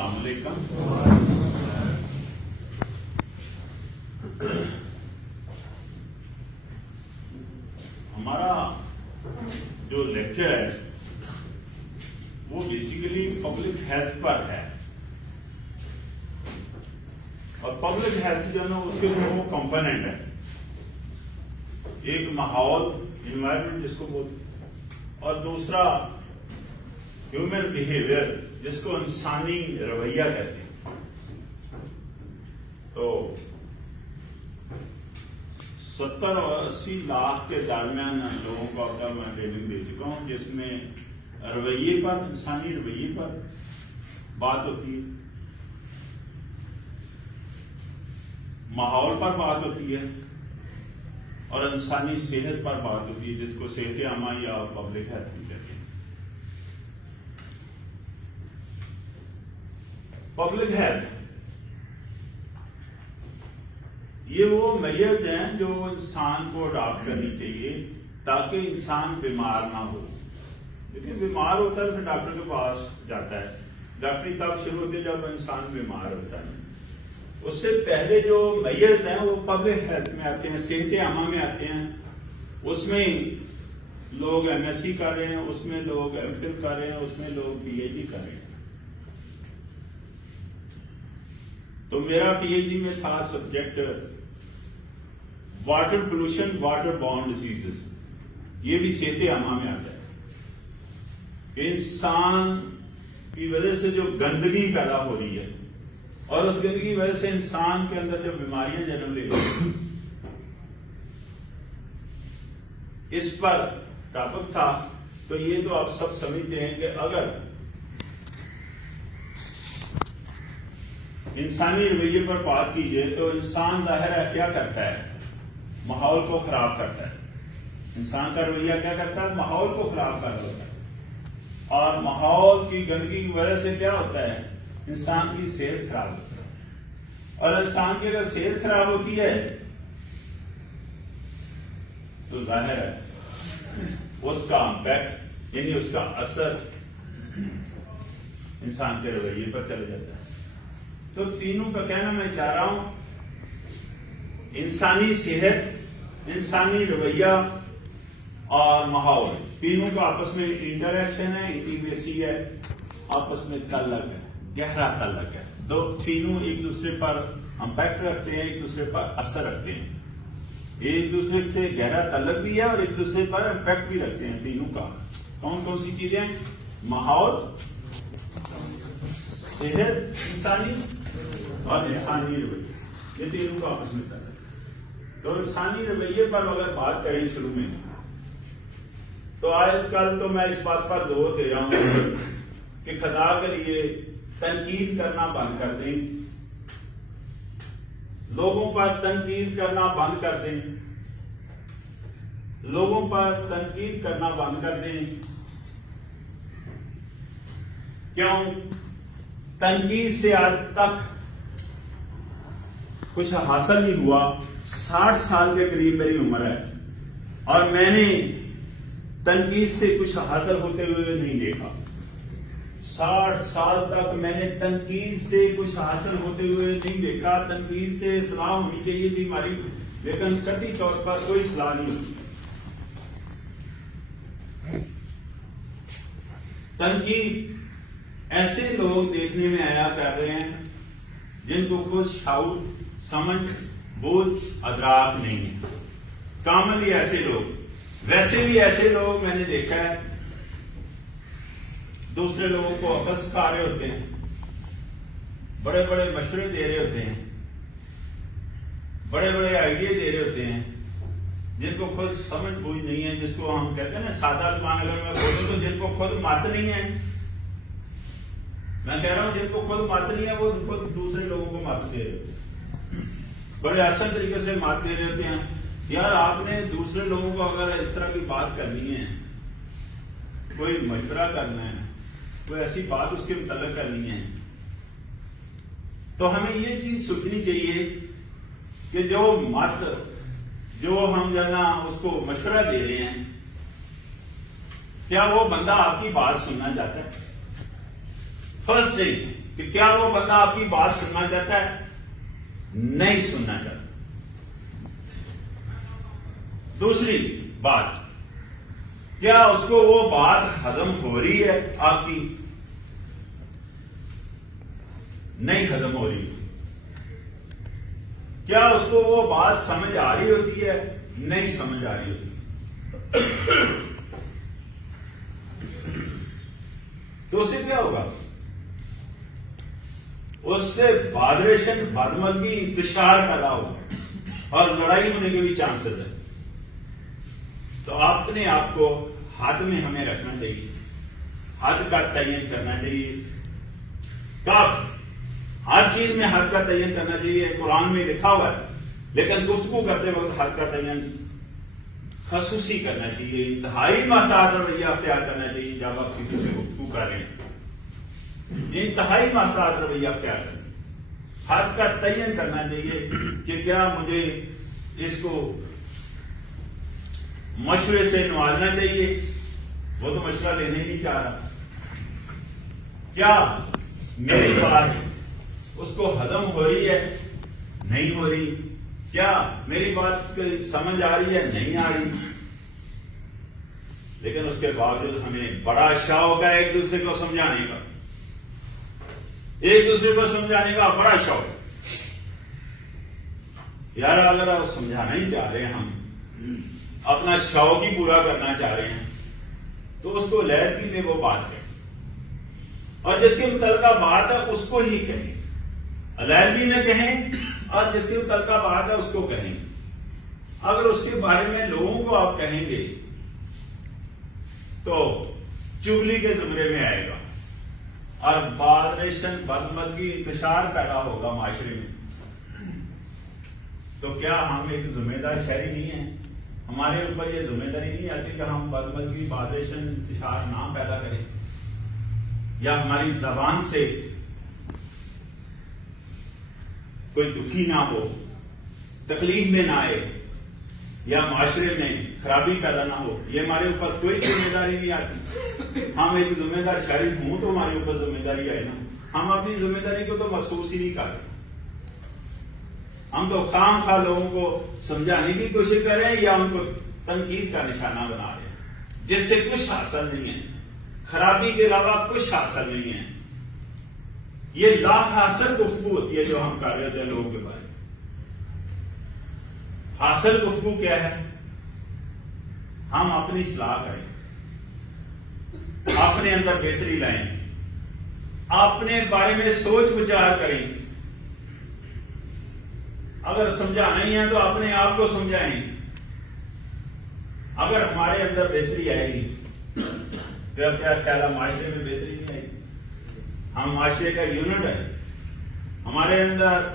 السلام علیکم. ہمارا جو لیکچر ہے وہ بیسیکلی پبلک ہیلتھ پر ہے، اور پبلک ہیلتھ جو ہے نا اس کے دو کمپوننٹ ہے. ایک ماحول انوائرمنٹ جس کو بولتے، اور دوسرا ہیومن بیہیویئر جس کو انسانی رویہ کہتے ہیں. تو 70 اور 80 لاکھ کے درمیان لوگوں کو اب تک میں ٹریننگ دے چکا ہوں، جس میں رویے پر، انسانی رویے پر بات ہوتی ہے، ماحول پر بات ہوتی ہے، اور انسانی صحت پر بات ہوتی ہے جس کو صحت عامہ یا پبلک ہیلتھ بھی کہتے ہیں. پبلک ہیلتھ یہ وہ میت ہیں جو انسان کو اڈاپٹ کرنی چاہیے تاکہ انسان بیمار نہ ہو. لیکن بیمار ہوتا ہے پھر ڈاکٹر کے پاس جاتا ہے. ڈاکٹری تب شروع ہوتی ہے جب انسان بیمار ہوتا ہے. اس سے پہلے جو میت ہیں وہ پبلک ہیلتھ میں آتے ہیں، صحت عامہ میں آتے ہیں. اس میں لوگ ایم ایس سی کر رہے ہیں، اس میں لوگ ایم فل کر رہے ہیں، اس میں لوگ پی ایچ ڈی کر رہے ہیں. تو میرا پی ایچ ڈی میں تھا subject water pollution, water bound diseases. یہ بھی صحت عامہ میں آتا ہے کہ انسان کی وجہ سے جو گندگی پیدا ہو رہی ہے اور اس گندگی کی وجہ سے انسان کے اندر جو بیماریاں جنم لے رہی ہیں، اس پر ٹاپک تھا. تو یہ تو آپ سب سمجھتے ہیں کہ اگر انسانی رویے پر بات کیجئے تو انسان ظاہر ہے کیا کرتا ہے؟ ماحول کو خراب کرتا ہے. انسان کا رویہ کیا کرتا ہے؟ ماحول کو خراب کر دیتا ہے. اور ماحول کی گندگی کی وجہ سے کیا ہوتا ہے؟ انسان کی صحت خراب ہوتی ہے. اور انسان کی اگر صحت خراب ہوتی ہے تو ظاہر ہے اس کا امپیکٹ یعنی اس کا اثر انسان کے رویے پر چلے جاتا ہے. تو تینوں کا کہنا میں چاہ رہا ہوں، انسانی صحت، انسانی رویہ اور ماحول، تینوں کا آپس میں انٹریکشن ہے، انٹیگریسی ہے، آپس میں تعلق ہے، گہرا تعلق ہے. تینوں ایک دوسرے پر امپیکٹ رکھتے ہیں، ایک دوسرے پر اثر رکھتے ہیں. ایک دوسرے سے گہرا تعلق بھی ہے اور ایک دوسرے پر امپیکٹ بھی رکھتے ہیں. تینوں کا کون کون سی چیزیں؟ ماحول، صحت انسانی اور انسانی رویہ، یہ تینوں کا آپس میں تعلق ہے. تو انسانی رویے پر اگر بات کریں شروع میں، تو آج کل تو میں اس بات پر زور دے رہا ہوں کہ خدا کے لیے تنقید کرنا بند کر دیں، لوگوں پر تنقید کرنا بند کر دیں، لوگوں پر تنقید کرنا بند کر دیں. کیوں؟ تنقید سے آج تک کچھ حاصل نہیں ہوا. 60 سال کے قریب میری عمر ہے اور میں نے تنقید سے کچھ حاصل ہوتے ہوئے نہیں دیکھا. 60 سال تک میں نے تنقید سے کچھ حاصل ہوتے ہوئے نہیں دیکھا. تنقید سے اصلاح ہونی چاہیے تھی ہماری، لیکن قطعی طور پر کوئی اصلاح نہیں ہوتی. تنقید ایسے لوگ دیکھنے میں آیا کر رہے ہیں جن کو خود شعور، سمجھ، بوجھ، ادراک نہیں ہے. کامنلی ایسے لوگ. ویسے بھی ایسے لوگ میں نے دیکھا ہے دوسرے لوگوں کو عقل سکھا رہے ہوتے ہیں، بڑے بڑے مشورے دے رہے ہوتے ہیں، بڑے بڑے آئیڈیا دے رہے ہوتے ہیں، جن کو خود سمجھ بوجھ نہیں ہے، جس کو ہم کہتے ہیں نا سادہ زبان اگر میں بولوں تو جن کو خود مت نہیں ہے. میں کہہ رہا ہوں جن کو خود مت نہیں ہے وہ خود دوسرے لوگوں کو مت دے رہے ہوتے ہیں، بڑے آسان طریقے سے مت دے رہے ہوتے ہیں. یار آپ نے دوسرے لوگوں کو اگر اس طرح کی بات کرنی ہے، کوئی مشورہ کرنا ہے، کوئی ایسی بات اس کے متعلق کرنی ہے، تو ہمیں یہ چیز سوچنی چاہیے کہ جو ہم جانا اس کو مشورہ دے رہے ہیں، کیا وہ بندہ آپ کی بات سننا چاہتا ہے؟ فرسٹ تھنگ کہ کیا وہ بندہ آپ کی بات سننا چاہتا ہے؟ نہیں سننا چاہتا۔ دوسری بات، کیا اس کو وہ بات ہضم ہو رہی ہے آپ کی؟ نہیں ہضم ہو رہی۔ کیا اس کو وہ بات سمجھ آ رہی ہوتی ہے؟ نہیں سمجھ آ رہی ہوتی۔ تو اس سے کیا ہوگا؟ اس سے بادریشن، بدمزگی، انتشار پیدا ہوگا اور لڑائی ہونے کے بھی چانسز ہے۔ تو اپنے آپ کو ہاتھ میں ہمیں رکھنا چاہیے، حد کا تعین کرنا چاہیے۔ کب؟ ہر چیز میں حد کا تعین کرنا چاہیے، قرآن میں لکھا ہوا ہے، لیکن گفتگو کرتے وقت حد کا تعین خصوصی کرنا چاہیے، انتہائی محتاط رویہ اختیار کرنا چاہیے۔ جب آپ کسی سے گفتگو کر رہے ہیں، انتہائی محتاط رویہ اختیار کرنا، حد کا تعین کرنا چاہیے کہ کیا مجھے اس کو مشورے سے نوازنا چاہیے؟ وہ تو مشورہ لینے ہی نہیں چاہ رہا۔ کیا میری بات اس کو ہضم ہو رہی ہے؟ نہیں ہو رہی۔ کیا میری بات سمجھ آ رہی ہے؟ نہیں آ رہی۔ لیکن اس کے باوجود ہمیں بڑا شوق ہے ایک دوسرے کو سمجھانے کا، ایک دوسرے کو سمجھانے کا بڑا شوق ہے۔ یار اگر آپ سمجھانا ہی چاہ رہے ہیں، ہم اپنا شوق ہی پورا کرنا چاہ رہے ہیں، تو اس کو علیحدگی میں وہ بات کریں، اور جس کے متعلقہ بات ہے اس کو ہی کہیں، علیحدگی میں کہیں، اور جس کے متعلقہ بات ہے اس کو کہیں۔ اگر اس کے بارے میں لوگوں کو آپ کہیں گے تو چغلی کے زمرے میں آئے گا اور بادریشن، بدمزگی، انتشار پیدا ہوگا معاشرے میں۔ تو کیا ہم ایک ذمہ دار شہری نہیں ہیں؟ ہمارے اوپر یہ ذمہ داری نہیں آتی کہ ہم بدمزگی، بادریشن، انتشار نہ پیدا کریں، یا ہماری زبان سے کوئی دکھی نہ ہو، تکلیف میں نہ آئے، یا معاشرے میں خرابی پیدا نہ ہو؟ یہ ہمارے اوپر کوئی ذمہ داری نہیں آتی۔ ہم ایک ذمہ دار شہری ہوں تو ہمارے اوپر ذمہ داری آئے نا۔ ہم اپنی ذمہ داری کو تو محسوس ہی نہیں کر رہے، ہم تو خام خواہ لوگوں کو سمجھانے کی کوشش کر رہے ہیں یا ان کو تنقید کا نشانہ بنا رہے ہیں، جس سے کچھ حاصل نہیں ہے، خرابی کے علاوہ کچھ حاصل نہیں ہے۔ یہ لا حاصل گفتگو ہوتی ہے جو ہم کر رہے تھے لوگوں کے بارے میں۔ حاصل گفتگو کیا ہے؟ ہم اپنی اصلاح کریں، اپنے اندر بہتری لائیں، اپنے بارے میں سوچ بچار کریں۔ اگر سمجھانا ہی ہے تو اپنے آپ کو سمجھائیں۔ اگر ہمارے اندر بہتری آئے گی تو کیا خیال ہے معاشرے میں بہتری نہیں آئے گی؟ ہم معاشرے کا یونٹ ہے، ہمارے اندر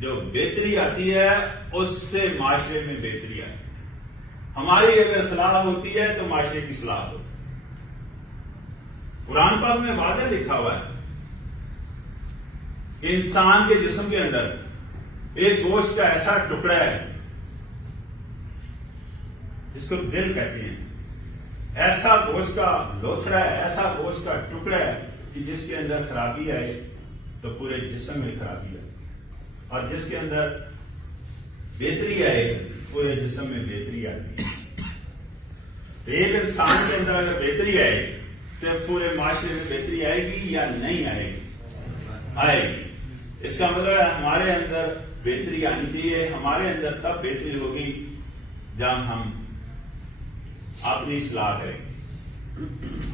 جو بہتری آتی ہے اس سے معاشرے میں بہتری آتی ہے۔ ہماری اگر صلاح ہوتی ہے تو معاشرے کی صلاح ہوتی ہے۔ قرآن پاک میں واضح لکھا ہوا ہے کہ انسان کے جسم کے اندر ایک گوشت کا ایسا ٹکڑا ہے جس کو دل کہتے ہیں، ایسا گوشت کا لوتھڑا ہے، ایسا گوشت کا ٹکڑا ہے کہ جس کے اندر خرابی آئے تو پورے جسم میں خرابی آئے، اور جس کے اندر بہتری آئے پورے جسم میں بہتری آتی ہے۔ تو ایک انسان کے اندر اگر بہتری آئے تو پورے معاشرے میں بہتری آئے گی یا نہیں آئے گی؟ آئے گی۔ اس کا مطلب ہے ہمارے اندر بہتری آنی چاہیے۔ ہمارے اندر تب بہتری ہوگی جب ہم اپنی اصلاح کریں گے،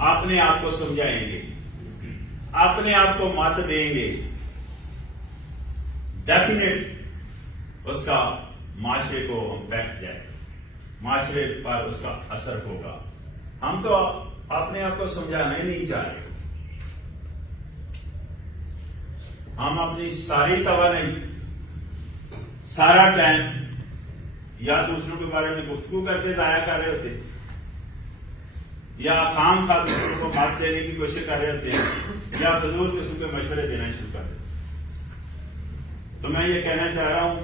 اپنے آپ کو سمجھائیں گے، اپنے آپ کو مت دیں گے، ڈیفینیٹ اس کا معاشرے کو امپیکٹ جائے گا، معاشرے پر اس کا اثر ہوگا۔ ہم تو اپنے آپ کو سمجھانا ہی نہیں چاہ رہے، ہم اپنی ساری توانائی، سارا ٹائم یا دوسروں کے بارے میں گفتگو کر کے ضائع کر رہے ہوتے، یا خام خواہ دوسروں کو مت دینے کی کوشش کر رہے ہوتے ہیں، یا فضول قسم کے مشورے دینا شروع کر دیتے۔ تو میں یہ کہنا چاہ رہا ہوں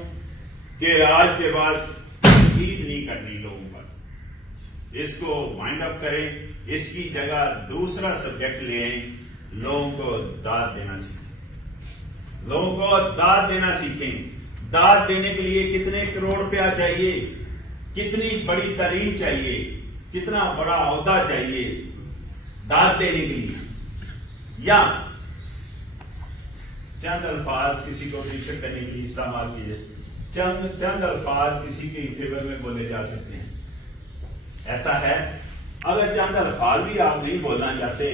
کہ آج کے بعد تنقید نہیں کرنی لوگوں پر، اس کو وائنڈ اپ کریں، اس کی جگہ دوسرا سبجیکٹ لے آئیں، لوگوں کو داد دینا سیکھیں۔ لوگوں کو داد دینا سیکھیں. داد دینے کے لیے کتنے کروڑ روپیہ چاہیے, کتنی بڑی تعلیم چاہیے, کتنا بڑا عہدہ چاہیے داد دینے کے لیے. یا چند الفاظ کسی کو ٹیچر کرنے کے لیے استعمال کیے, چند الفاظ کسی کے فیور میں بولے جا سکتے ہیں. ایسا ہے اگر چند الفاظ بھی آپ نہیں بولنا چاہتے,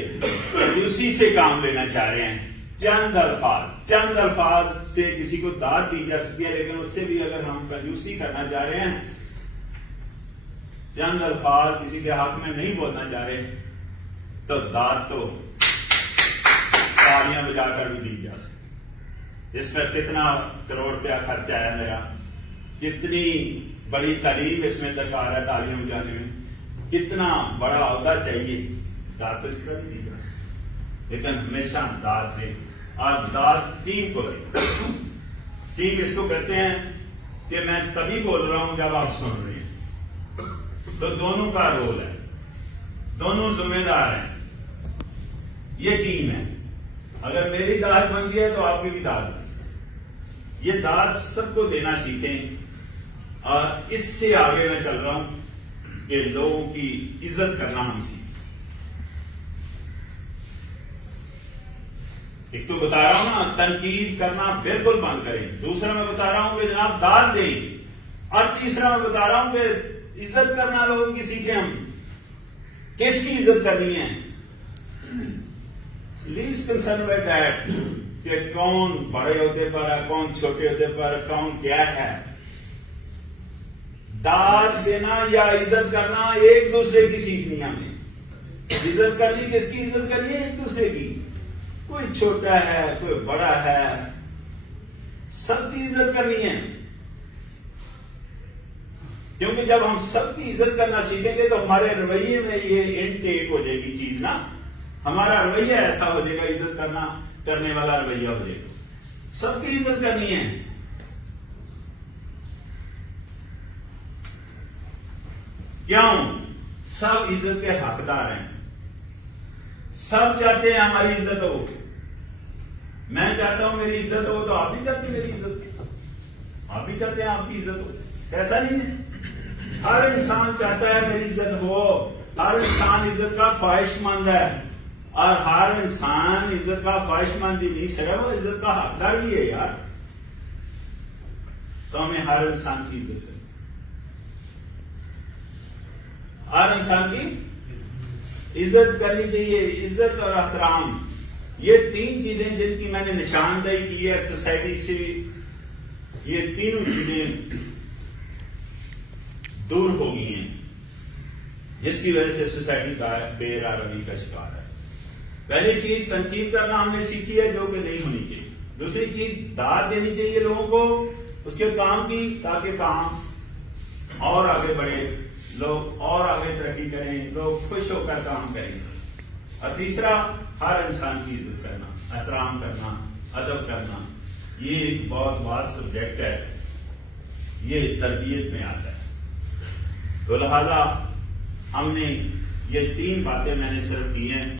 اسی سے کام لینا چاہ رہے ہیں, چند الفاظ سے کسی کو داد دی جا سکتی ہے. لیکن اس سے بھی اگر ہم کنجوسی کرنا چاہ رہے ہیں, چند الفاظ کسی کے حق میں نہیں بولنا چاہ رہے, تو داد تو تالیاں بجا کر بھی دی جا سکتی. اس پر کتنا کروڑ روپیہ خرچ آیا میرا, کتنی بڑی تعلیم اس میں درکار ہے تالیاں بجانے میں, کتنا بڑا عہدہ چاہیے, داد تو اس طرح بھی دی جا سکتی. لیکن ہمیشہ داد دیں, اور داد ٹیم کو دیں. ٹیم اس کو کہتے ہیں کہ میں تبھی بول رہا ہوں جب آپ سن رہے ہیں. تو دونوں کا رول ہے, دونوں ذمہ دار ہیں, یہ ٹیم ہے. اگر میری داد بنتی ہے تو آپ کی بھی داد بنتی ہے. یہ داد سب کو دینا سیکھیں, اور اس سے آگے میں چل رہا ہوں کہ لوگوں کی عزت کرنا ہم سیکھیں. ایک تو بتا رہا ہوں نا, تنقید کرنا بالکل بند کریں. دوسرا میں بتا رہا ہوں کہ جناب داد دیں. اور تیسرا میں بتا رہا ہوں کہ عزت کرنا لوگوں کی سیکھیں. ہم کس کی عزت کرنی ہے, لیسٹ کنسرن ود دیٹ, کہ کون بڑے عہدے پر ہے, کون چھوٹے عہدے پر, کون کیا ہے. داد دینا یا عزت کرنا ایک دوسرے کی سیکھنی ہے ہمیں. عزت کرنی کس کی عزت کرنی ہے, ایک دوسرے کی. کوئی چھوٹا ہے, کوئی بڑا ہے, سب کی عزت کرنی ہے. کیونکہ جب ہم سب کی عزت کرنا سیکھیں گے تو ہمارے رویے میں یہ انٹیک ہو جائے گی چیز نا. ہمارا رویہ ایسا ہو جائے گا, عزت کرنے والا رویہ ہو جائے گا. سب کی عزت کرنی ہے. کیوں؟ سب عزت کے حقدار ہیں. سب چاہتے ہیں ہماری عزت ہو. میں چاہتا ہوں میری عزت ہو, تو آپ بھی چاہتے ہیں میری عزت, آپ بھی چاہتے ہیں آپ کی عزت ہو. ایسا نہیں ہے. ہر انسان چاہتا ہے میری عزت ہو. ہر انسان عزت کا خواہش مند ہے, اور ہر انسان عزت کا خواہش مند ہی نہیں صرف وہ عزت کا حقدار بھی ہے یار. تو ہمیں ہر انسان کی عزت کریں, ہر انسان کی عزت کرنی چاہیے. عزت اور احترام, یہ تین چیزیں جن کی میں نے نشاندہی کی ہے سوسائٹی سے, یہ تینوں چیزیں دور ہو گئی ہیں, جس کی وجہ سے سوسائٹی کا بے روی کا شکار ہے. پہلی چیز تنقید کرنا ہم نے سیکھی ہے, جو کہ نہیں ہونی چاہیے. دوسری چیز داد دینی چاہیے لوگوں کو اس کے کام کی, تاکہ کام اور آگے بڑھے, لوگ اور آگے ترقی کریں, لوگ خوش ہو کر کام کریں. اور تیسرا ہر انسان کی عزت کرنا, احترام کرنا, ادب کرنا. یہ ایک بہت واضح سبجیکٹ ہے, یہ تربیت میں آتا ہے. تو لہذا ہم نے یہ تین باتیں میں نے صرف کی ہیں.